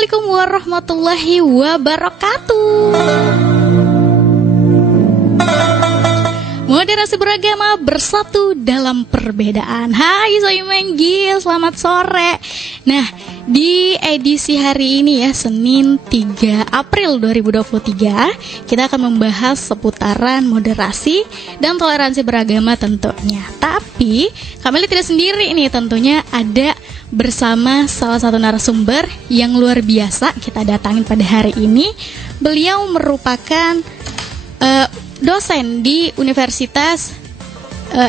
Assalamualaikum warahmatullahi wabarakatuh. Moderasi beragama bersatu dalam perbedaan. Hai saya Menggil, selamat sore. Nah, di edisi hari ini ya, Senin 3 April 2023, kita akan membahas seputaran moderasi dan toleransi beragama tentunya. Tapi, kami tidak sendiri nih, tentunya ada bersama salah satu narasumber yang luar biasa kita datangin pada hari ini. Beliau merupakan dosen di Universitas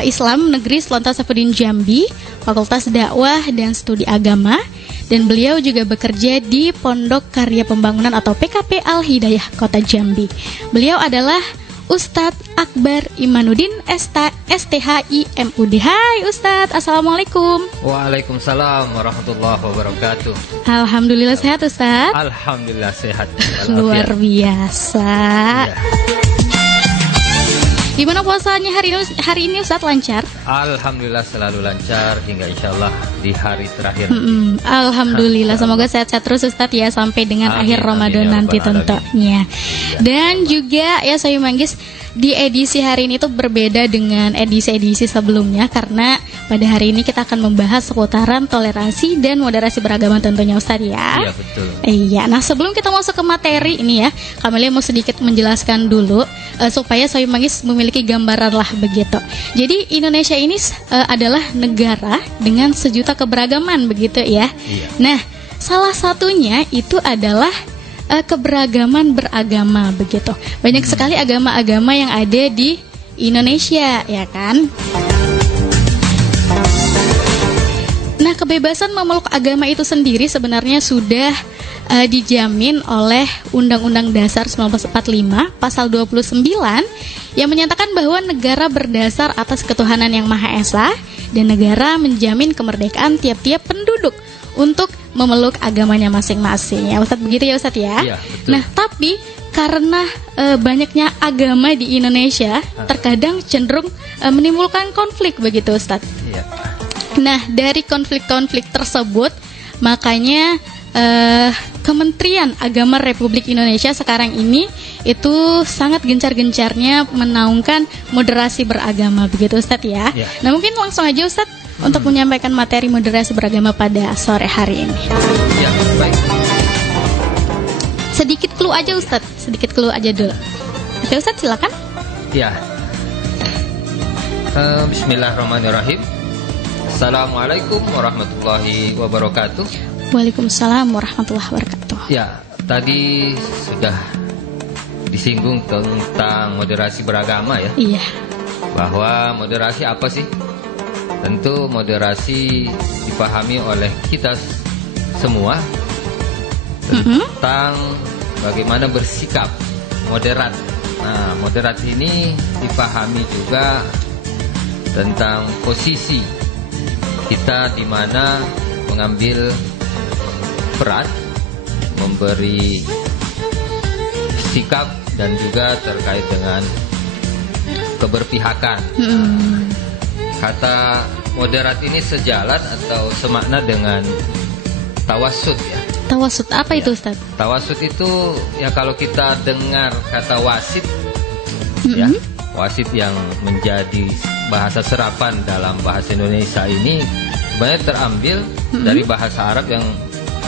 Islam Negeri Selonta Saifuddin Jambi, Fakultas Dakwah dan Studi Agama, dan beliau juga bekerja di Pondok Karya Pembangunan atau PKP Al Hidayah Kota Jambi. Beliau adalah Ustadz Akbar Imanuddin STHIMUD. Hai Ustadz, Assalamualaikum. Waalaikumsalam warahmatullahi wabarakatuh. Alhamdulillah sehat Ustadz. Alhamdulillah sehat. Luar biasa ya. Gimana puasanya hari ini Ustadz, lancar? Alhamdulillah selalu lancar hingga insya Allah di hari terakhir. Alhamdulillah, semoga sehat-sehat terus Ustadz ya sampai dengan akhir Ramadan nanti tentunya. Dan juga ya saya Manggis, di edisi hari ini tuh berbeda dengan edisi-edisi sebelumnya karena pada hari ini kita akan membahas seputaran toleransi dan moderasi beragama tentunya Ustadz ya. Iya betul. Iya, nah sebelum kita masuk ke materi ini ya, Kamelia mau sedikit menjelaskan dulu supaya saya Manggis memiliki gambaran lah begitu. Jadi Indonesia ini adalah negara dengan sejuta keberagaman begitu ya. Iya. Nah, salah satunya itu adalah keberagaman beragama begitu. Banyak sekali agama-agama yang ada di Indonesia ya kan. Nah, kebebasan memeluk agama itu sendiri sebenarnya sudah dijamin oleh Undang-Undang Dasar 1945 Pasal 29 yang menyatakan bahwa negara berdasar atas ketuhanan yang Maha Esa dan negara menjamin kemerdekaan tiap-tiap penduduk untuk memeluk agamanya masing-masing. Ya Ustadz, begitu ya Ustadz ya? Iya, betul. Nah, tapi karena banyaknya agama di Indonesia terkadang cenderung menimbulkan konflik begitu Ustadz. Iya. Nah, dari konflik-konflik tersebut makanya Kementerian Agama Republik Indonesia sekarang ini itu sangat gencar-gencarnya menaungkan moderasi beragama begitu Ustadz ya. Nah, mungkin langsung aja Ustadz untuk menyampaikan materi moderasi beragama pada sore hari ini. Ya, baik. Sedikit clue aja Ustadz, sedikit clue aja dulu. Oke Ustadz, silakan. Ya. Bismillahirrahmanirrahim. Assalamualaikum warahmatullahi wabarakatuh. Waalaikumsalam warahmatullahi wabarakatuh. Ya, tadi sudah disinggung tentang moderasi beragama ya. Iya. Bahwa moderasi apa sih? Tentu moderasi dipahami oleh kita semua tentang bagaimana bersikap moderat. Nah, moderat ini dipahami juga tentang posisi kita di mana mengambil peran, memberi sikap dan juga terkait dengan keberpihakan. Kata moderat ini sejalan atau semakna dengan tawasud ya. Tawasud apa itu Ustaz? Tawasud itu ya kalau kita dengar kata wasit ya, wasit yang menjadi bahasa serapan dalam bahasa Indonesia ini sebenarnya terambil dari bahasa Arab yang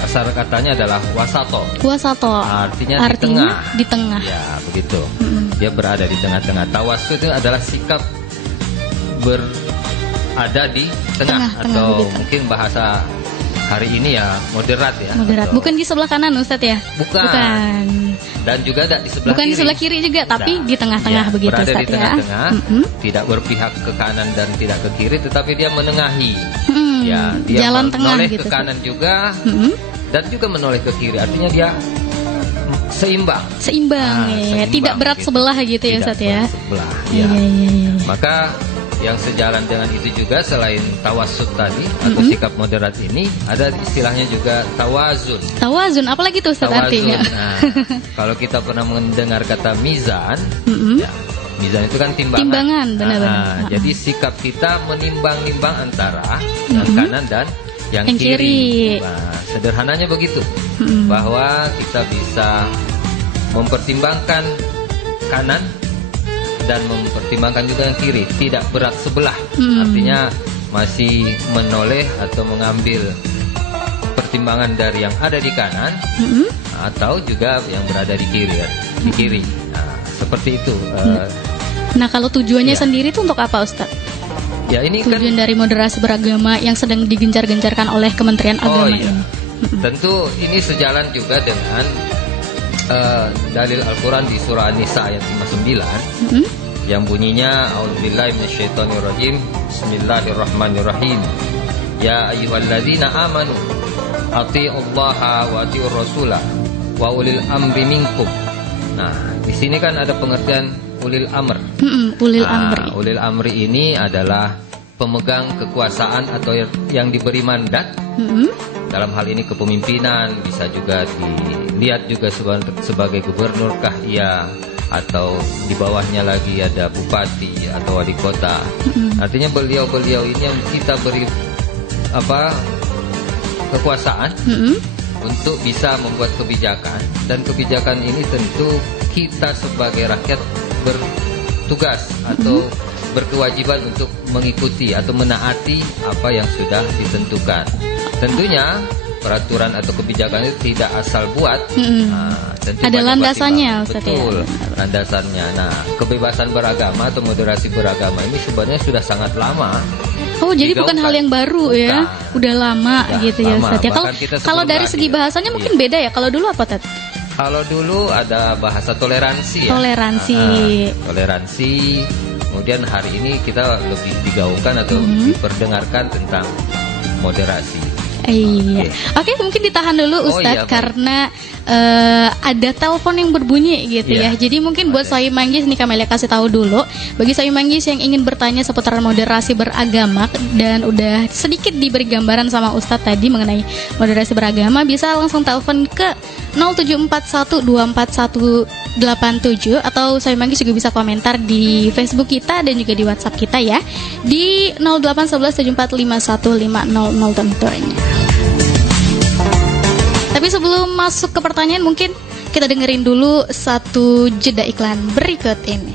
asal katanya adalah wasato. Wasato. Artinya di tengah. Ya, begitu. Dia berada di tengah-tengah. Tawasud itu adalah sikap berada di tengah atau begitu. Mungkin bahasa hari ini ya moderat ya. Moderat. Bukan di sebelah kanan Ustaz ya? Bukan. Dan juga tidak di sebelah bukan kiri. Di sebelah kiri juga, tapi di tengah-tengah ya, begitu Ustaz ya. Berada di tengah-tengah, tidak berpihak ke kanan dan tidak ke kiri, tetapi dia menengahi. Ya, dia jalan tengah menoleh gitu. Ke kanan juga. Dan juga menoleh ke kiri, artinya dia seimbang. Seimbang ya, seimbang, tidak berat gitu. Sebelah gitu ya Ustaz ya. Sebelah. Ya. Ya. Maka yang sejalan dengan itu juga selain tawasud tadi atau sikap moderat ini ada istilahnya juga tawazun. Tawazun, apalagi itu Ustaz artinya? Nah, kalau kita pernah mendengar kata mizan, ya, mizan itu kan timbangan. Timbangan, benar-benar. Jadi sikap kita menimbang-nimbang antara yang kanan dan yang kiri. Kiri. Nah, sederhananya begitu. bahwa kita bisa mempertimbangkan kanan dan mempertimbangkan juga yang kiri, tidak berat sebelah. Artinya masih menoleh atau mengambil pertimbangan dari yang ada di kanan atau juga yang berada di kiri. Nah, seperti itu. Nah, kalau tujuannya Ya. sendiri itu untuk apa, Ustadz? Ya ini kan Tujuan dari moderasi beragama yang sedang digencar-gencarkan oleh Kementerian Agama iya. ini. Tentu ini sejalan juga dengan dalil Al-Quran di surah An-Nisa ayat 59 yang bunyinya A'udzubillahi minasyaitonirrajim, Bismillahirrahmanirrahim. Ya ayyuhalladzina amanu athi'ullaha wa athi'ur rasulah wa ulil amri minkum. Nah, di sini kan ada pengertian ulil amr. Ulil amri. Ulil amri ini adalah pemegang kekuasaan atau yang diberi mandat. Dalam hal ini kepemimpinan, bisa juga dilihat juga sebagai gubernur kah ia, atau di bawahnya lagi ada bupati atau wali kota. Artinya beliau-beliau ini yang kita beri kekuasaan untuk bisa membuat kebijakan, dan kebijakan ini tentu kita sebagai rakyat bertugas atau berkewajiban untuk mengikuti atau menaati apa yang sudah ditentukan. Tentunya peraturan atau kebijakan itu tidak asal buat. Tentu Ada banyak landasannya, pertimbangan. Ustaz, ya? Betul, landasannya. Nah, kebebasan beragama atau moderasi beragama ini sebenarnya sudah sangat lama. Oh, jadi bukan hal yang baru ya. Udah lama Udah gitu ya, lama. Ustadz ya. Bahkan kita sebelum Kalau dari segi lahir. bahasanya mungkin beda ya. Kalau dulu apa, Tat? Kalau dulu ada bahasa toleransi ya. Toleransi. Toleransi. Kemudian hari ini kita lebih digaungkan atau diperdengarkan tentang moderasi. Iya. Oke, mungkin ditahan dulu Ustadz iya, baik. karena ada telepon yang berbunyi gitu ya. Iya. Jadi mungkin buat Sohib Manggis nih Kamelia kasih tahu dulu. Bagi Sohib Manggis yang ingin bertanya seputar moderasi beragama dan udah sedikit diberi gambaran sama Ustadz tadi mengenai moderasi beragama, bisa langsung telepon ke 0741241187 atau Sohib Manggis juga bisa komentar di Facebook kita dan juga di WhatsApp kita ya di 081174515000 tentunya. Tapi sebelum masuk ke pertanyaan, mungkin kita dengerin dulu satu jeda iklan berikut ini.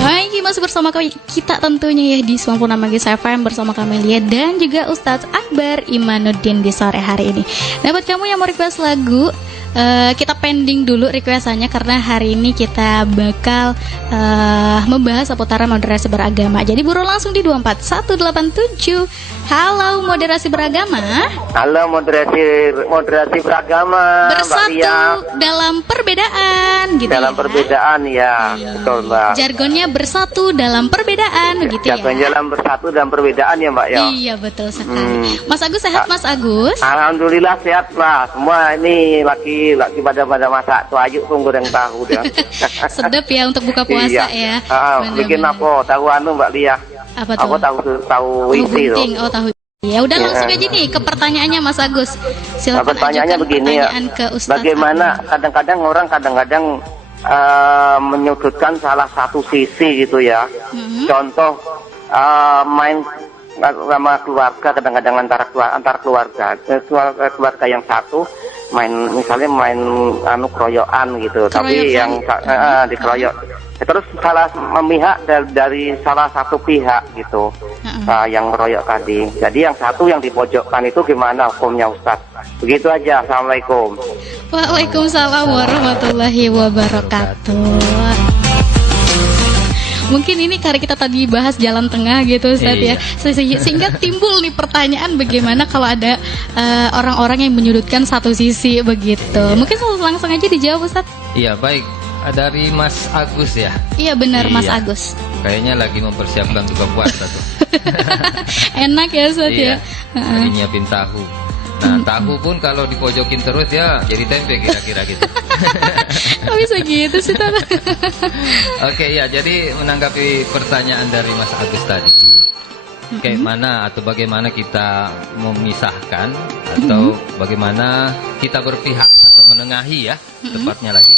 Hai, masih bersama kita tentunya ya di 96 Magis FM bersama Kamelia dan juga Ustadz Akbar Imanuddin di sore hari ini. Nah, buat kamu yang mau request lagu, kita pending dulu requestannya karena hari ini kita bakal membahas seputaran moderasi beragama. Jadi buru langsung di 24187. Halo moderasi beragama. Halo moderasi beragama. Bersatu Mbak Lia. dalam perbedaan gitu Dalam ya. perbedaan ya, betul Mbak. Jargonnya bersatu dalam perbedaan begitu ya. Dalam bersatu dalam perbedaan ya Mbak ya. Iya betul sekali. Mas Agus sehat Mas Agus? Alhamdulillah sehat Mbak. Semua ini lagi pada masak tuayuk goreng tahu ya. Sedap ya untuk buka puasa ya. Bikin Benar-benar. apa? Tahu anu Mbak Lia. Apa tuh? Aku tahu isi loh. gunting. Oh tahu. Ya udah langsung aja nih ke pertanyaannya Mas Agus. Silakan Pertanyaannya ajukan begini ya. pertanyaan ke Ustadz. Bagaimana kadang-kadang orang menyudutkan salah satu sisi gitu ya. Contoh main sama keluarga, kadang-kadang antar keluarga yang satu misalnya main keroyokan gitu, tapi yang dikeroyok terus salah memihak dari salah satu pihak gitu, yang keroyok tadi. Jadi yang satu yang dipojokkan itu gimana hukumnya Ustaz? Begitu aja. Assalamualaikum. Waalaikumsalam warahmatullahi wabarakatuh. Mungkin ini karena kita tadi bahas jalan tengah gitu Ustaz ya. Sehingga timbul nih pertanyaan bagaimana kalau ada orang-orang yang menyudutkan satu sisi begitu. Mungkin langsung aja dijawab Ustaz. Iya, baik. Dari Mas Agus ya. Iya benar Mas Iya. Agus. Kayaknya lagi mempersiapkan buka puasa tuh. Enak ya Ustaz ya. Lagi nyiapin tahu. Nah, tahu pun kalau dipojokin terus ya jadi tempe kira-kira gitu. Kok bisa gitu sih Tata? Oke ya, jadi menanggapi pertanyaan dari Mas Agus tadi, kayak mana atau bagaimana kita memisahkan atau bagaimana kita berpihak atau menengahi ya, tepatnya lagi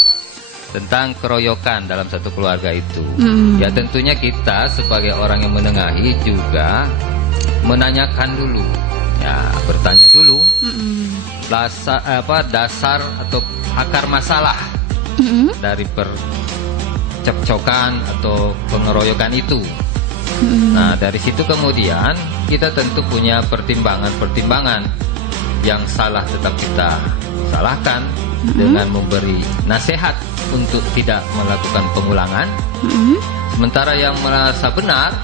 tentang keroyokan dalam satu keluarga itu. Ya tentunya kita sebagai orang yang menengahi juga menanyakan dulu, ya bertanya dulu dasar atau akar masalah dari percekcokan atau pengeroyokan itu. Nah, dari situ kemudian kita tentu punya pertimbangan-pertimbangan. Yang salah tetap kita salahkan dengan memberi nasihat untuk tidak melakukan pengulangan. Sementara yang merasa benar,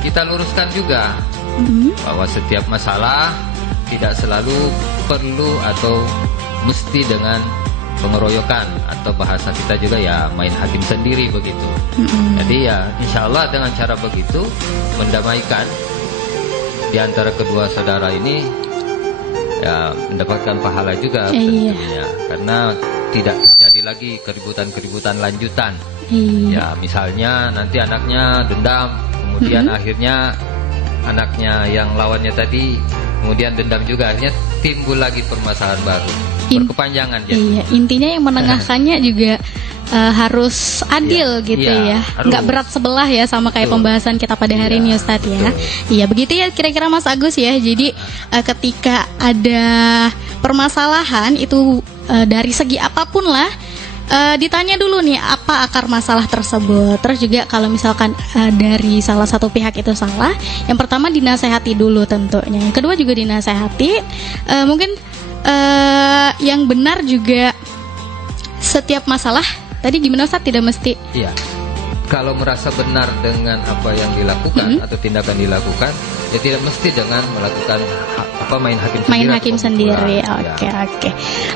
kita luruskan juga bahwa setiap masalah tidak selalu perlu atau mesti dengan pengeroyokan, atau bahasa kita juga ya main hakim sendiri begitu. Jadi ya insya Allah dengan cara begitu mendamaikan di antara kedua saudara ini, ya mendapatkan pahala juga tentunya, karena tidak terjadi lagi keributan-keributan lanjutan. Ya misalnya nanti anaknya dendam, kemudian akhirnya anaknya yang lawannya tadi kemudian dendam juga, akhirnya timbul lagi permasalahan baru, berkepanjangan. Iya, intinya yang menengahkannya juga harus adil gitu ya, nggak berat sebelah ya, sama kayak pembahasan kita pada hari ini Ustadz ya. Iya begitu ya kira-kira Mas Agus ya. Jadi ketika ada permasalahan itu dari segi apapun lah, ditanya dulu nih apa akar masalah tersebut. Terus juga kalau misalkan dari salah satu pihak itu salah, yang pertama dinasehati dulu tentunya, yang kedua juga dinasehati. Mungkin yang benar juga setiap masalah tadi gimana Ustaz, tidak mesti. Iya. Kalau merasa benar dengan apa yang dilakukan atau tindakan dilakukan, ya tidak mesti dengan melakukan main hakim sendiri.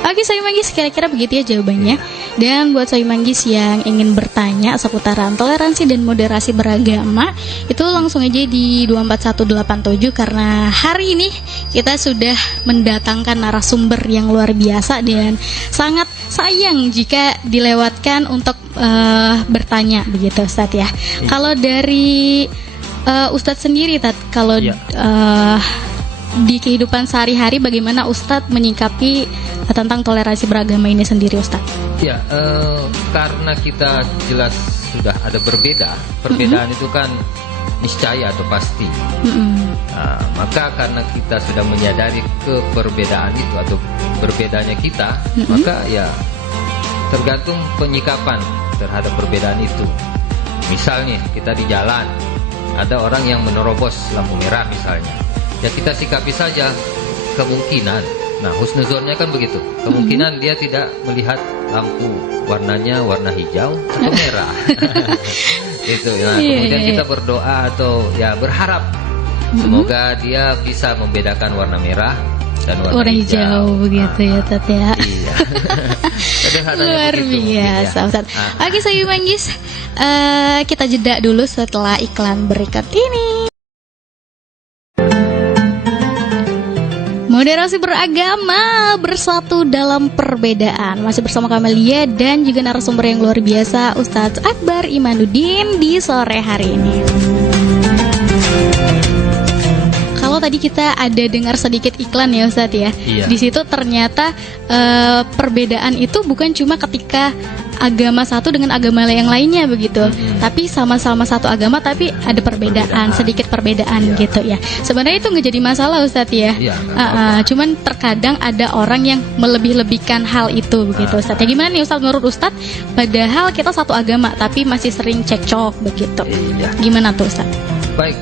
Oke, Sohib Manggis, kira-kira begitu ya jawabannya. Dan buat Sohib Manggis yang ingin bertanya seputaran toleransi dan moderasi beragama, itu langsung aja di 24187, karena hari ini kita sudah mendatangkan narasumber yang luar biasa dan sangat sayang jika dilewatkan untuk bertanya begitu Ustadz ya. Kalau dari Ustadz sendiri kalau di kehidupan sehari-hari bagaimana Ustadz menyikapi tentang toleransi beragama ini sendiri Ustadz? Ya, karena kita jelas sudah ada perbedaan itu kan niscaya atau pasti. Maka karena kita sudah menyadari keperbedaan itu atau berbedanya kita, maka ya tergantung penyikapan terhadap perbedaan itu. Misalnya kita di jalan, ada orang yang menerobos lampu merah misalnya, ya kita sikapi saja kemungkinan. Nah, husnuzonnya kan begitu. Kemungkinan dia tidak melihat lampu warnanya warna hijau atau merah. Itu. Nah, kemudian kita berdoa atau ya berharap semoga dia bisa membedakan warna merah dan warna hijau begitu ya Tat ya. Iya. Luar biasa Ustaz. Oke Sohib Manggis, kita jeda dulu setelah iklan berikut ini. Moderasi beragama, bersatu dalam perbedaan. Masih bersama Kamelia dan juga narasumber yang luar biasa Ustadz Akbar Imanuddin di sore hari ini. Kalau tadi kita ada dengar sedikit iklan ya Ustadz ya. Di situ ternyata perbedaan itu bukan cuma ketika agama satu dengan agama yang lainnya begitu, tapi sama-sama satu agama tapi ada perbedaan. Sedikit perbedaan gitu ya. Sebenarnya itu nggak jadi masalah Ustadz ya. Cuman terkadang ada orang yang melebih-lebihkan hal itu begitu Ustadz. Ya gimana nih Ustadz, menurut Ustadz padahal kita satu agama tapi masih sering cekcok begitu. Gimana tuh Ustadz? Baik.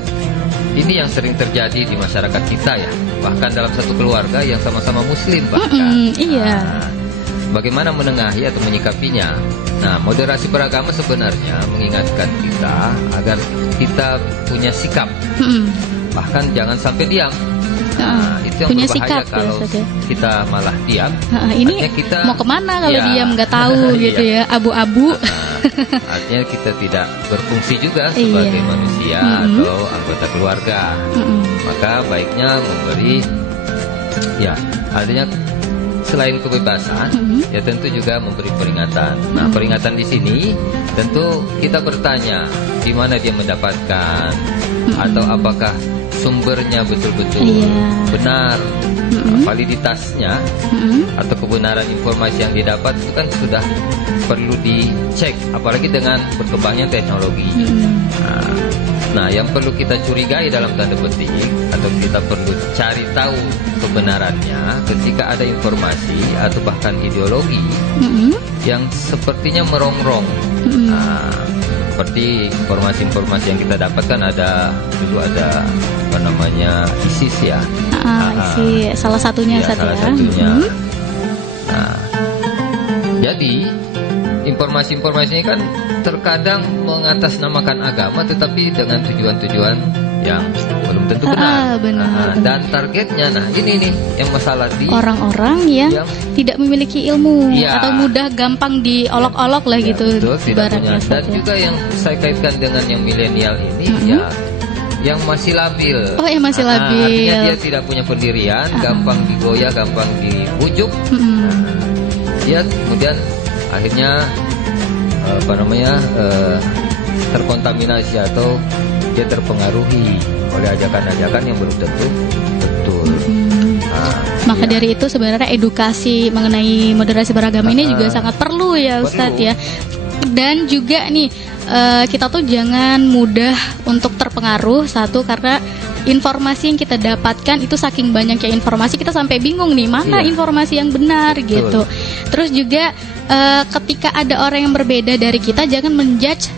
Ini yang sering terjadi di masyarakat kita ya, bahkan dalam satu keluarga yang sama-sama muslim bahkan. Bagaimana menengahi atau menyikapinya? Nah, moderasi beragama sebenarnya mengingatkan kita agar kita punya sikap, bahkan jangan sampai diam. Nah, itu yang punya berbahaya sikap, kalau kita malah diam. Ini kita mau kemana kalau diam nggak tahu gitu ya, abu-abu. Artinya kita tidak berfungsi juga sebagai manusia atau anggota keluarga. Maka baiknya memberi, ya artinya selain kebebasan, ya tentu juga memberi peringatan. Nah, peringatan di sini tentu kita bertanya di mana dia mendapatkan, atau apakah sumbernya betul-betul benar, validitasnya atau kebenaran informasi yang didapat itu kan sudah perlu dicek, apalagi dengan berkembangnya teknologi. Nah, Nah, yang perlu kita curigai dalam tanda petik atau kita perlu cari tahu kebenarannya ketika ada informasi atau bahkan ideologi yang sepertinya merongrong. Nah, seperti informasi-informasi yang kita dapatkan dulu ada apa namanya ISIS ya. ISIS salah satunya ya, Ustaz salah ya. satunya. Nah, jadi informasi-informasinya kan terkadang mengatasnamakan agama tetapi dengan tujuan-tujuan yang belum tentu benar. Benar. Dan targetnya, nah ini nih yang masalah di orang-orang yang tidak memiliki ilmu ya, atau mudah gampang diolok-olok lah ya, gitu. Betul, tidak punya. Dan ya. juga yang saya kaitkan dengan yang milenial ini ya yang masih labil. Oh, yang masih labil. Artinya dia tidak punya pendirian, gampang digoyah, gampang dibujuk. Dia kemudian akhirnya terkontaminasi atau dia terpengaruhi oleh ajakan-ajakan yang belum tentu betul. Maka dari itu sebenarnya edukasi mengenai moderasi beragama ini juga sangat perlu ya Ustadz ya. Dan juga nih kita tuh jangan mudah untuk terpengaruh, satu karena informasi yang kita dapatkan itu saking banyaknya informasi kita sampai bingung nih mana informasi yang benar gitu. Terus juga ketika ada orang yang berbeda dari kita jangan menjudge,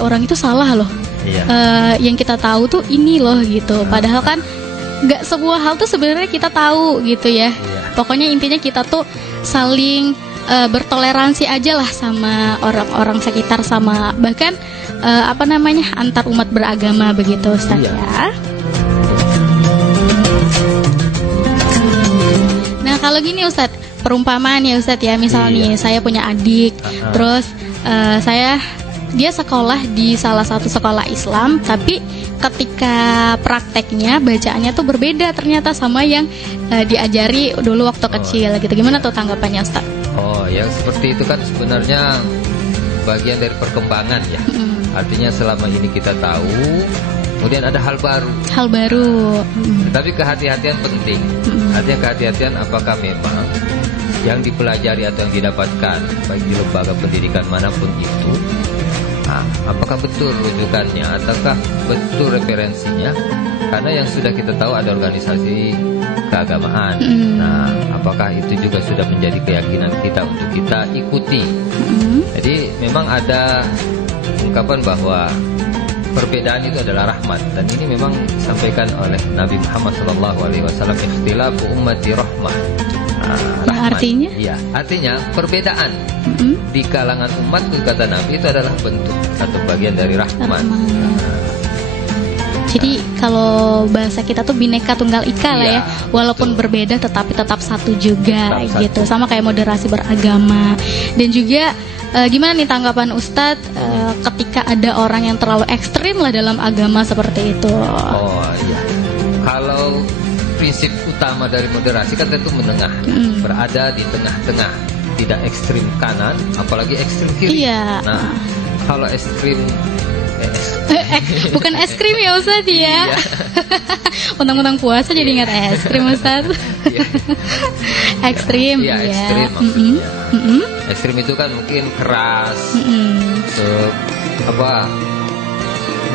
orang itu salah loh. Yang kita tahu tuh ini loh gitu. Padahal kan nggak semua hal tuh sebenarnya kita tahu gitu ya. Pokoknya intinya kita tuh saling bertoleransi aja lah sama orang-orang sekitar, sama bahkan antar umat beragama begitu Ustaz ya. Nah kalau gini Ustaz, perumpamaan ya Ustaz ya, misal nih saya punya adik, terus dia sekolah di salah satu sekolah Islam, tapi ketika prakteknya bacaannya tuh berbeda ternyata sama yang diajari dulu waktu kecil gitu. Gimana tuh tanggapannya Ustaz? Oh, yang seperti itu kan sebenarnya bagian dari perkembangan ya. Artinya selama ini kita tahu, kemudian ada hal baru. Hal baru. Tapi kehati-hatian penting. Artinya kehati-hatian apakah memang yang dipelajari atau yang didapatkan baik di lembaga pendidikan manapun itu, apakah betul rujukannya ataukah betul referensinya? Karena yang sudah kita tahu ada organisasi keagamaan. Nah, apakah itu juga sudah menjadi keyakinan kita untuk kita ikuti? Jadi memang ada ungkapan bahwa perbedaan itu adalah rahmat, dan ini memang disampaikan oleh Nabi Muhammad SAW. Ikhtilafu ummati rahmah. Artinya? Iya, artinya perbedaan di kalangan umat, kata Nabi, itu adalah bentuk atau bagian dari rahmat. Jadi kalau bahasa kita tuh bineka tunggal ika lah ya, walaupun berbeda tetapi tetap satu juga gitu. Sama kayak moderasi beragama. Dan juga gimana nih tanggapan Ustadz ketika ada orang yang terlalu ekstrim lah dalam agama seperti itu? Oh iya, kalau prinsip utama dari moderasi kan tentu menengah, berada di tengah-tengah, tidak ekstrim kanan, apalagi ekstrim kiri. Nah, kalau ekstrim bukan es krim ya Ustadz ya. Undang-undang puasa jadi ingat es krim Ustadz. Ekstrim ya. Ekstrim maksudnya. Ekstrim itu kan mungkin keras,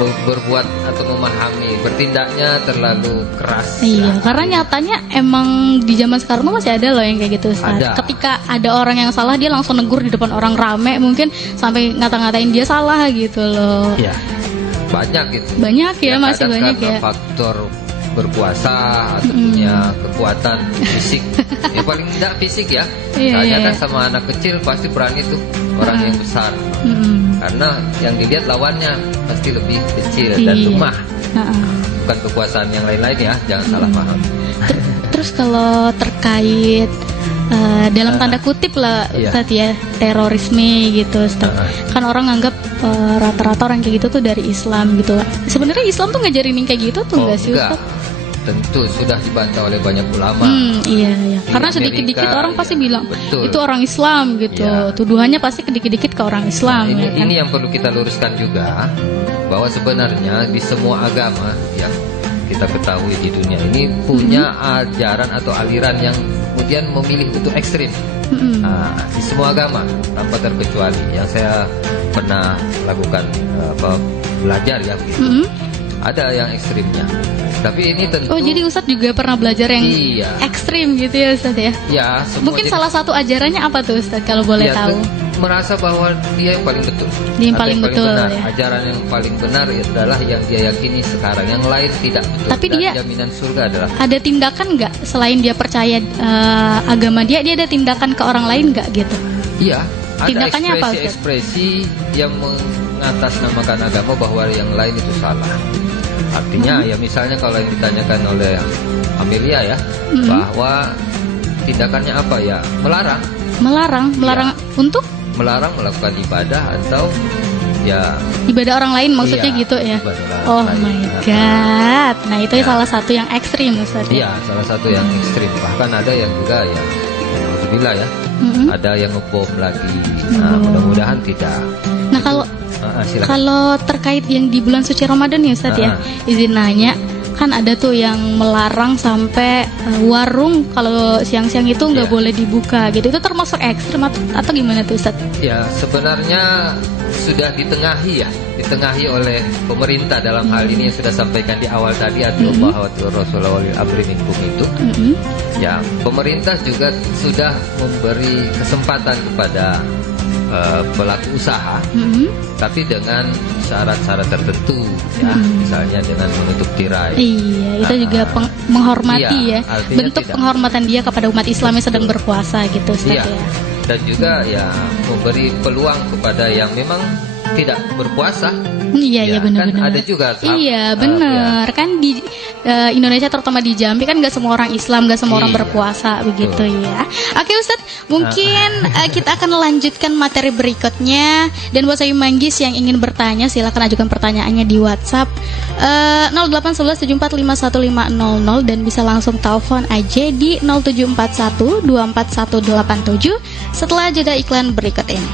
berbuat atau memahami, bertindaknya terlalu keras. Karena nyatanya emang di zaman sekarang tuh masih ada loh yang kayak gitu Ustaz. Ketika ada orang yang salah dia langsung negur di depan orang rame, mungkin sampai ngata-ngatain dia salah gitu loh. Iya, banyak gitu. Banyak ya, masih banyak ya. Faktor berpuasa atau punya kekuatan fisik. Ya paling tidak fisik ya. Soalnya kan sama anak kecil pasti berani tuh orang yang besar. Karena yang dilihat lawannya pasti lebih kecil dan lemah. Bukan kekuasaan yang lain-lain ya, jangan salah paham. Terus kalau terkait dalam tanda kutip lah Ustaz ya, terorisme gitu Ustaz. Kan orang nganggap rata-rata orang kayak gitu tuh dari Islam gitu. Sebenarnya Islam tuh ngajarin yang kayak gitu tuh enggak sih Ustaz? Tentu sudah dibantah oleh banyak ulama. Iya. Karena sedikit-dikit orang pasti bilang itu orang Islam gitu. Tuduhannya pasti sedikit-dikit ke orang Islam. Ini yang perlu kita luruskan juga, bahwa sebenarnya di semua agama yang kita ketahui di dunia ini punya ajaran atau aliran yang kemudian memilih untuk ekstrim. Di semua agama tanpa terkecuali. Yang saya pernah lakukan belajar ya begitu. ada yang ekstrimnya. Tapi ini tentu. Oh, jadi Ustadz juga pernah belajar yang Iya. ekstrim gitu ya Ustadz ya? Ya, semua Mungkin jenis- salah satu ajarannya apa tuh Ustadz kalau boleh Ya, tahu? merasa bahwa dia yang paling betul. Dia yang Atau paling betul, benar. ya. Ajaran yang paling benar adalah yang dia yakini sekarang. Yang lain tidak betul. Tapi Dan dia- jaminan surga adalah Ada tindakan nggak selain dia percaya agama dia ada tindakan ke orang lain nggak gitu? iya. Ada Tindakannya apa, Ustaz? ekspresi-ekspresi yang mengatasnamakan agama bahwa yang lain itu salah. Artinya ya misalnya kalau yang ditanyakan oleh Amelia ya, bahwa tindakannya apa ya? Melarang Untuk melarang melakukan ibadah atau ya ibadah orang lain maksudnya Iya, gitu ya? ibadah orang Oh lain. my god, nah itu Ya. salah satu yang ekstrim Ustadz ya? Iya, salah satu yang ekstrim. Bahkan ada yang juga ya, alhamdulillah ya, Mm-mm. ada yang ngebom lagi. Nah, mudah-mudahan tidak. Nah kalau Silakan. kalau terkait yang di bulan suci Ramadan ya Ustadz ya, izin nanya, kan ada tuh yang melarang sampai warung kalau siang-siang itu nggak Iya. boleh dibuka gitu, itu termasuk ekstrim atau gimana tuh Ustadz? Ya, sebenarnya sudah ditengahi oleh pemerintah dalam hal ini yang sudah sampaikan di awal tadi atau bahwa Rasulullah wal amri minkum itu. Mm-mm. Ya, pemerintah juga sudah memberi kesempatan kepada pelaku usaha, Mm-mm. tapi dengan syarat-syarat tertentu ya, misalnya dengan menutup tirai. Iya, itu juga menghormati Iya, ya, artinya bentuk tidak. penghormatan dia kepada umat Islam yang sedang berpuasa gitu Ustadz Iya. ya. Dan juga ya memberi peluang kepada yang memang tidak berpuasa. Iya, iya Ya, benar-benar. kan ada juga tahap, Iya, benar. Kan di Indonesia terutama di Jambi kan nggak semua orang Islam, nggak semua orang Iya. berpuasa begitu ya. Oke Ustadz, mungkin kita akan lanjutkan materi berikutnya. Dan buat saya Manggis yang ingin bertanya, silakan ajukan pertanyaannya di WhatsApp 081174515000 dan bisa langsung telepon aja di 0741241187 setelah jeda iklan berikut ini.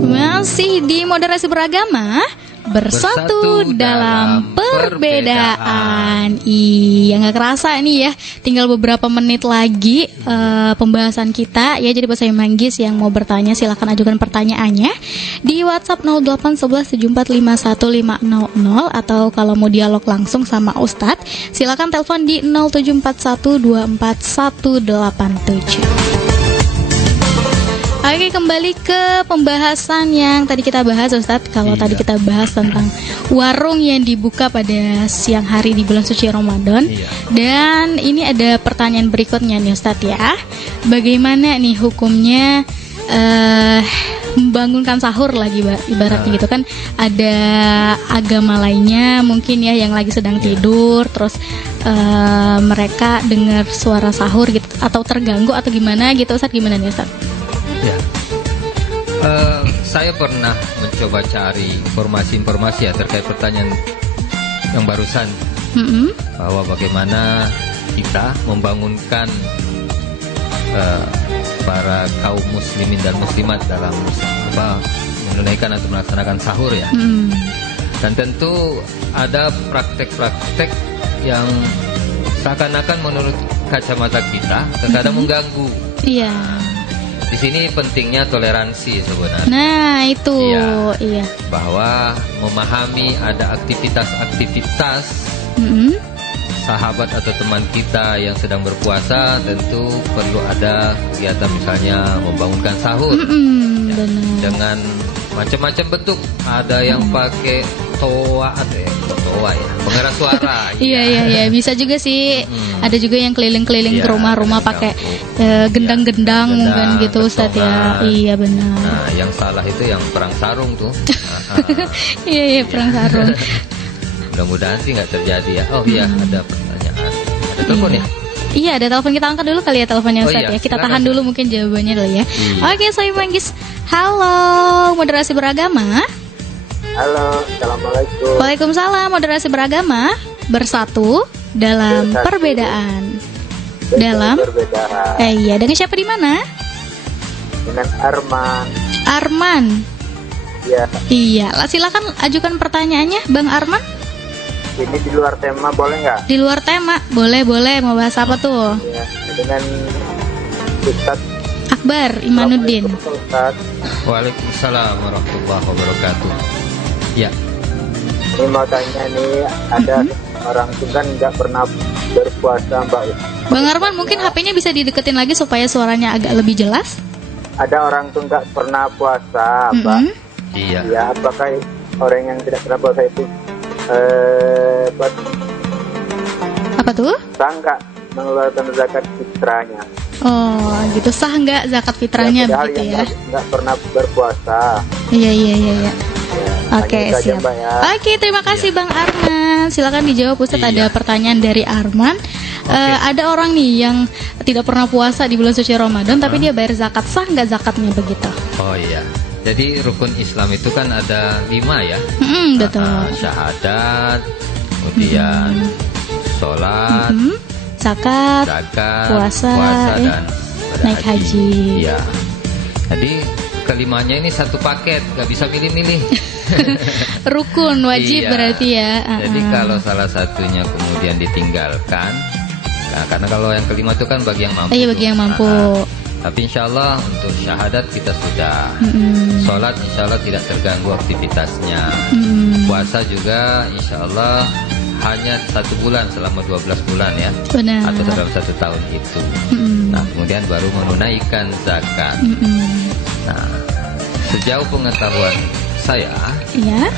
Masih di moderasi beragama, bersatu dalam perbedaan. Iya, nggak kerasa nih ya, tinggal beberapa menit lagi pembahasan kita ya. Jadi buat saya Manggis yang mau bertanya, silakan ajukan pertanyaannya di WhatsApp 081174515000 atau kalau mau dialog langsung sama Ustadz, silakan telepon di 0741241187. Oke, kembali ke pembahasan yang tadi kita bahas Ustadz. Kalau tadi kita bahas tentang warung yang dibuka pada siang hari di bulan suci Ramadan. Iya. Dan ini ada pertanyaan berikutnya nih Ustadz ya. Bagaimana nih hukumnya membangunkan sahur lagi ibaratnya gitu kan. Ada agama lainnya mungkin ya yang lagi sedang tidur, terus mereka dengar suara sahur gitu atau terganggu atau gimana gitu Ustadz, gimana nih Ustadz? Ya. Saya pernah mencoba cari informasi-informasi ya terkait pertanyaan yang barusan, bahwa bagaimana kita membangunkan para kaum muslimin dan muslimat dalam menunaikan atau melaksanakan sahur ya. Dan tentu ada praktek-praktek yang seakan-akan menurut kacamata kita terkadang mengganggu. Iya. Di sini pentingnya toleransi sebenarnya. Nah itu, Iya. Bahwa memahami ada aktivitas-aktivitas sahabat atau teman kita yang sedang berpuasa, tentu perlu ada kegiatan misalnya membangunkan sahur. benar. Dengan macam-macam bentuk. Ada yang pakai toa atau toa ya, pengeras suara. Iya, bisa juga sih. Ada juga yang keliling-keliling Iya, ke rumah-rumah pakai gendang-gendang mungkin gitu Ustadz ya. kentongan. Iya benar. Nah, yang salah itu yang perang sarung tuh. Iya, perang sarung. Mudah-mudahan sih nggak terjadi ya. Oh iya, ada pertanyaan. Ada telepon ya? Iya, ada telepon, kita angkat dulu kali ya teleponnya Oh Ustadz iya, ya. Kita silakan. tahan dulu mungkin jawabannya dulu ya. Iya. Oke, saya Manggis. Halo, moderasi beragama. Halo, assalamualaikum. Waalaikumsalam, moderasi beragama. Bersatu dalam perbedaan. Dalam Perbedaan iya, dengan siapa di mana? dengan Arman. Arman. Ya, Iya, silakan ajukan pertanyaannya Bang Arman. ini di luar tema boleh nggak? Di luar tema, boleh. Mau bahas apa tuh? Ya, dengan Ustadz Akbar Imanuddin. Ustaz, Waalaikumsalam warahmatullahi wabarakatuh. Ya, ini mau tanya nih, ada orang tuh kan nggak pernah berpuasa Mbak. Bang Arman, mungkin HP-nya bisa dideketin lagi supaya suaranya agak lebih jelas. Ada orang tuh nggak pernah puasa Mbak. iya. Ya, apakah orang yang tidak pernah puasa itu Apa tuh? sah nggak mengeluarkan zakat fitrahnya? Oh, gitu, sah nggak zakat fitrahnya Padahal begitu yang ya? nggak pernah berpuasa. Iya. Ya, Oke, hanya itu aja, siap. Mbak, ya. Oke, terima kasih Bang Arman. Silakan dijawab Ustadz. Iya. Ada pertanyaan dari Arman. Ada orang nih yang tidak pernah puasa di bulan suci Ramadan, tapi dia bayar zakat. Sah nggak zakatnya begitu? Oh iya. Jadi rukun Islam itu kan ada 5 ya. Betul. Syahadat, kemudian sholat, Zakat, zakat, puasa, dan naik haji. Iya. Jadi kelimanya ini satu paket, nggak bisa milih-milih. rukun wajib Iya. berarti ya. Jadi kalau salah satunya kemudian ditinggalkan, nah karena kalau yang kelima itu kan bagi yang mampu. Iya, bagi yang mampu. Tapi insya Allah untuk syahadat kita sudah. Sholat insya Allah tidak terganggu aktivitasnya. Puasa juga insya Allah hanya 1 bulan selama 12 bulan ya. Benar. Atau dalam 1 tahun itu. Nah kemudian baru menunaikan zakat. Nah sejauh pengetahuan saya Ya.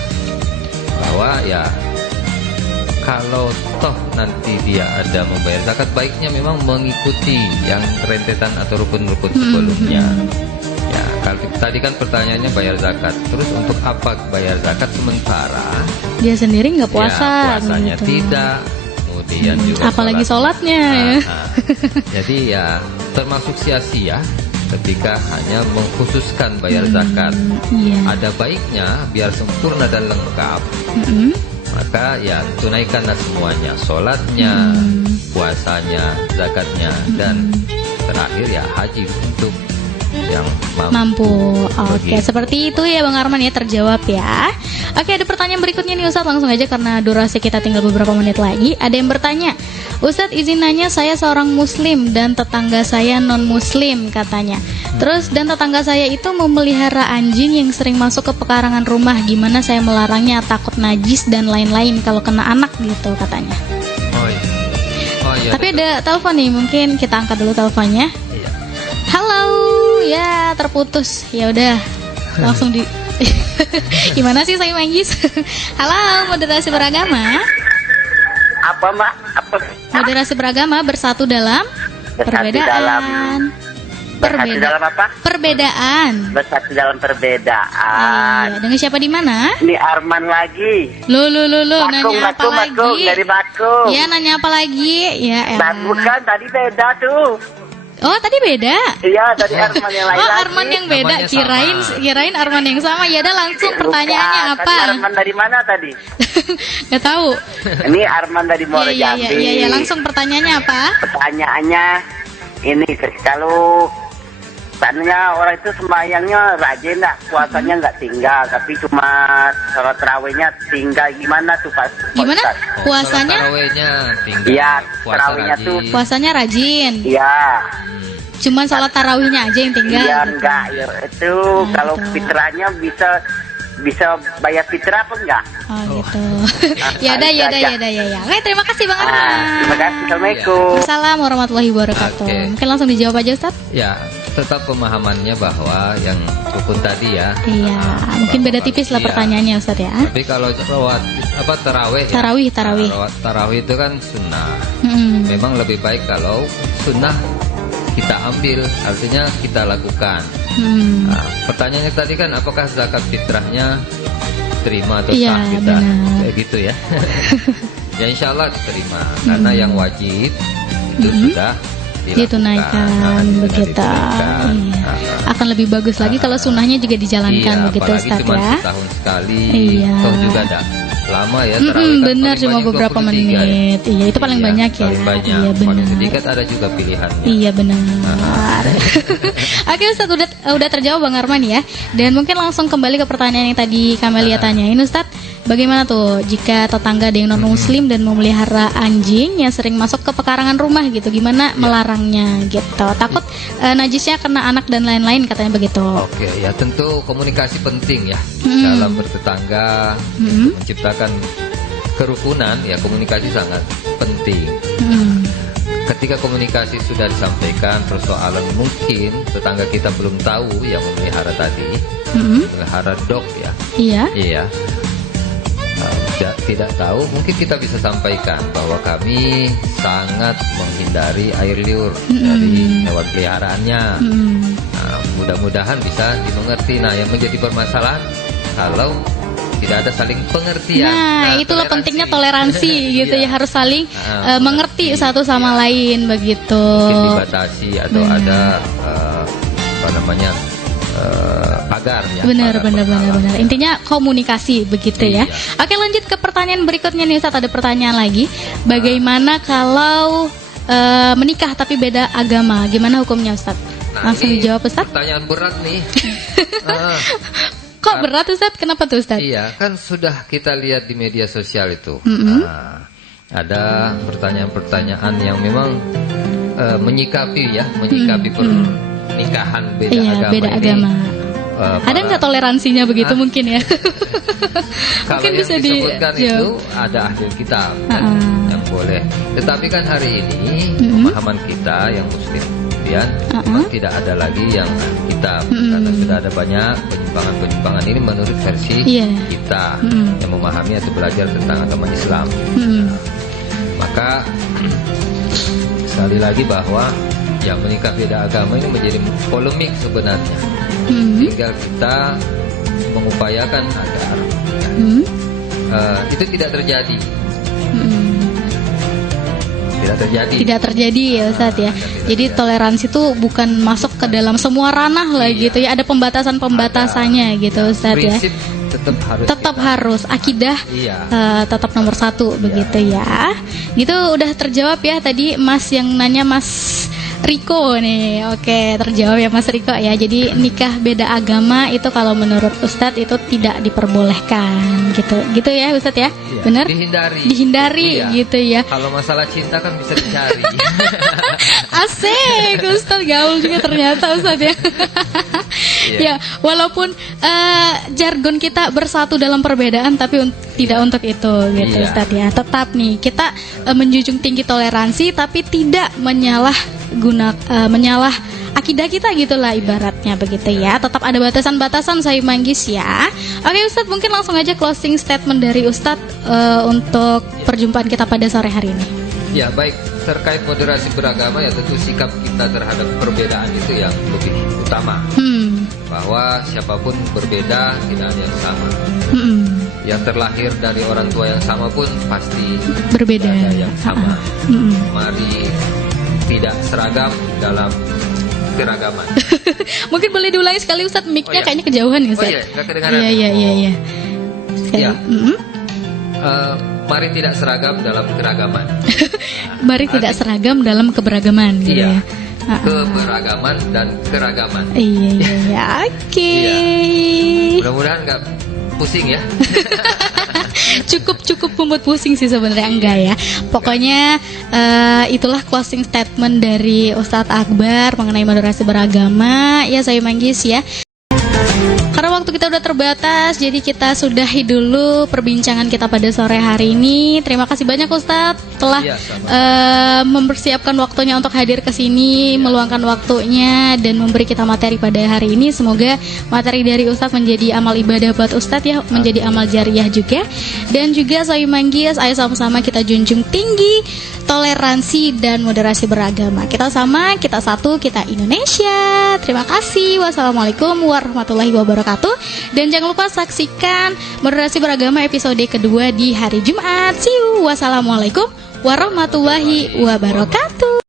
bahwa ya kalau toh nanti dia ada membayar zakat, baiknya memang mengikuti yang rentetan atau rukun-rukun sebelumnya. Ya, kalau tadi kan pertanyaannya bayar zakat, terus untuk apa bayar zakat sementara Dia sendiri nggak ya, puasa. puasanya gitu. tidak, kemudian juga Apalagi sholatnya ya. Jadi ya termasuk sia-sia ketika hanya mengkhususkan bayar zakat. Iya. Ada baiknya biar sempurna dan lengkap, maka ya tunaikanlah semuanya, sholatnya, puasanya, zakatnya, dan terakhir ya haji untuk yang Mampu. Oke, Begitu. seperti itu ya Bang Arman ya, terjawab ya. Oke, ada pertanyaan berikutnya nih Ustadz, langsung aja karena durasi kita tinggal beberapa menit lagi. Ada yang bertanya, Ustadz izin nanya, saya seorang muslim dan tetangga saya non muslim katanya. Terus dan tetangga saya itu memelihara anjing yang sering masuk ke pekarangan rumah. Gimana saya melarangnya, takut najis dan lain-lain kalau kena anak gitu katanya. Oh iya. Oh iya. Tapi ada telepon nih, mungkin kita angkat dulu teleponnya. Iya. Halo, ya terputus. Ya udah, langsung di. Gimana sih saya Manggis? Halo, moderasi beragama. Apa Mbak? Apa? Moderasi beragama bersatu dalam perbedaan. Bersatu dalam apa? Perbedaan. Bersatu dalam perbedaan. Iya, dengan siapa di mana? Ini Arman lagi. Lo, nanya apa Bakung, lagi? dari Bakung. Ya, nanya apa lagi? Ya, Nah, bukan, tadi beda tuh. Oh, tadi beda. Iya, tadi Arman yang lain Oh, lagi. Arman yang beda. Namanya sama. Kirain Arman yang sama. Ya udah, langsung pertanyaannya Bukan, apa? Tadi Arman dari mana tadi? Gak tahu. Ini Arman dari Muara Iya, Jambi. langsung pertanyaannya apa? Pertanyaannya ini, kalau tadinya orang itu sembahyangnya rajin dah, puasanya nggak tinggal, tapi cuma sholat tarawihnya tinggal. Gimana tuh Pak? Gimana? Ustaz? Puasanya? Sholat tarawihnya tinggal. Iya, Puasa tarawihnya rajin. tuh. Puasanya rajin. Iya. Cuman sholat tarawihnya aja yang tinggal. Iya gitu. enggak ya, itu Nah, kalau gitu. fitrahnya bisa bayar fitrah apa enggak? Oh gitu. Ya udah. Oke, terima kasih Bang Arman. Terima kasih. Assalamualaikum. Assalamualaikum warahmatullahi wabarakatuh. Oke. Mungkin langsung dijawab aja Ustaz. Ya, tetap pemahamannya bahwa yang rukun tadi ya. Iya, mungkin beda tipis lah Iya. pertanyaannya Ustaz ya. Tapi kalau rawat apa tarawih ya? Tarawih. Tarawih itu kan sunnah. Mm-mm. Memang lebih baik kalau sunnah kita ambil, artinya kita lakukan. Nah, pertanyaannya tadi kan apakah zakat fitrahnya terima atau Iya, sah kita? benar. Kayak gitu ya. Ya insya Allah terima, karena yang wajib itu sudah Ditunaikan begitu. ditunaikan. Iya. Akan lebih bagus lagi kalau sunnahnya juga dijalankan Iya, begitu apalagi Ustaz cuma ya. setahun sekali, Iya. toh juga ada lama ya. Tarawih kan benar, paling cuma banyak beberapa 23 menit. ya. Iya, itu paling banyak ya. Paling banyak. Iya, benar. Paling sedikit ada juga pilihannya. Iya benar. Oke Ustaz, udah terjawab Bang Arman ya. Dan mungkin langsung kembali ke pertanyaan yang tadi Kamelia tanyain Ustaz. Bagaimana tuh jika tetangga ada yang non muslim dan memelihara anjing yang sering masuk ke pekarangan rumah gitu, gimana melarangnya gitu? Takut najisnya kena anak dan lain-lain katanya begitu. Oke, ya tentu komunikasi penting ya dalam bertetangga, menciptakan kerukunan. Ya komunikasi sangat penting. Ketika komunikasi sudah disampaikan, persoalan mungkin tetangga kita belum tahu yang memelihara tadi, memelihara dog ya. Iya. Tidak tahu, mungkin kita bisa sampaikan bahwa kami sangat menghindari air liur dari hewan peliharaannya. Nah, mudah-mudahan bisa dimengerti. Nah, yang menjadi permasalahan kalau tidak ada saling pengertian. Nah, itulah toleransi. pentingnya toleransi gitu ya, harus saling mengerti satu sama lain begitu. Mungkin dibatasi atau ada apa namanya pagar ya. Benar. Pagar. Intinya komunikasi begitu ya. Oke, lanjut ke pertanyaan berikutnya nih Ustaz. Ada pertanyaan lagi. Bagaimana kalau menikah tapi beda agama? Gimana hukumnya Ustaz? Langsung dijawab Ustaz. Pertanyaan berat nih. Kok berat Ustaz? Kenapa tuh Ustaz? Iya, kan sudah kita lihat di media sosial itu. Ada pertanyaan-pertanyaan yang memang menyikapi pernikahan beda agama. Beda ini, agama. Ada nggak toleransinya begitu mungkin ya? Kalau mungkin yang bisa disebutkan itu ada ahli kitab yang boleh. Tetapi kan hari ini pemahaman kita yang muslim tidak ada lagi yang ahli kitab karena sudah ada banyak penyimpangan ini menurut versi kita yang memahami atau belajar tentang agama Islam. Maka sekali lagi bahwa yang menikah beda agama ini menjadi polemik sebenarnya. Tinggal kita mengupayakan agar itu tidak terjadi. Tidak terjadi ya Ustaz ya. Jadi toleransi itu bukan masuk ke dalam semua ranah lah gitu ya. Ada pembatasannya gitu Ustaz ya. Prinsip tetap harus akidah tetap nomor satu begitu ya. Gitu udah terjawab ya tadi Mas yang nanya Mas Riko nih. Oke, terjawab ya Mas Riko ya. Jadi nikah beda agama itu kalau menurut Ustadz itu tidak diperbolehkan gitu ya Ustadz ya. Benar? Dihindari gitu ya. Kalau masalah cinta kan bisa dicari. Asik, Ustadz gaul juga ternyata Ustadz ya. Ya, walaupun jargon kita bersatu dalam perbedaan tapi tidak untuk itu gitu Ustadz ya. Tetap nih kita menjunjung tinggi toleransi tapi tidak menyalah akidah kita gitulah ibaratnya begitu ya. Tetap ada batasan-batasan saya manggis ya. Oke Ustadz, mungkin langsung aja closing statement dari Ustadz untuk perjumpaan kita pada sore hari ini. Ya baik, terkait moderasi beragama ya tentu sikap kita terhadap perbedaan itu yang lebih utama. Bahwa siapapun berbeda tidak ada yang sama. Yang terlahir dari orang tua yang sama pun pasti berbeda, ada yang sama. Mari tidak seragam dalam keragaman. Mungkin boleh diulangi sekali Ustadz, mic-nya kayaknya kejauhan ya Ustadz. Nggak kedengaran. Iya. Mari tidak seragam dalam keragaman. Mari tidak seragam dalam keberagaman gitu ya. Keberagaman dan keragaman. Iya. Oke. Mudah-mudahan nggak pusing ya. cukup membuat pusing sih sebenarnya enggak ya. Pokoknya itulah closing statement dari Ustadz Akbar mengenai moderasi beragama ya saya manggis ya. Karena waktu kita udah terbatas, jadi kita sudahi dulu perbincangan kita pada sore hari ini. Terima kasih banyak Ustadz telah mempersiapkan waktunya untuk hadir ke sini, meluangkan waktunya dan memberi kita materi pada hari ini. Semoga materi dari Ustadz menjadi amal ibadah buat Ustadz ya, menjadi amal jariah juga. Dan juga saya manggis, ayo sama-sama kita junjung tinggi toleransi dan moderasi beragama. Kita sama, kita satu, kita Indonesia. Terima kasih. Wassalamualaikum warahmatullahi wabarakatuh. Dan jangan lupa saksikan moderasi beragama episode kedua di hari Jumat. See you. Wassalamualaikum warahmatullahi wabarakatuh.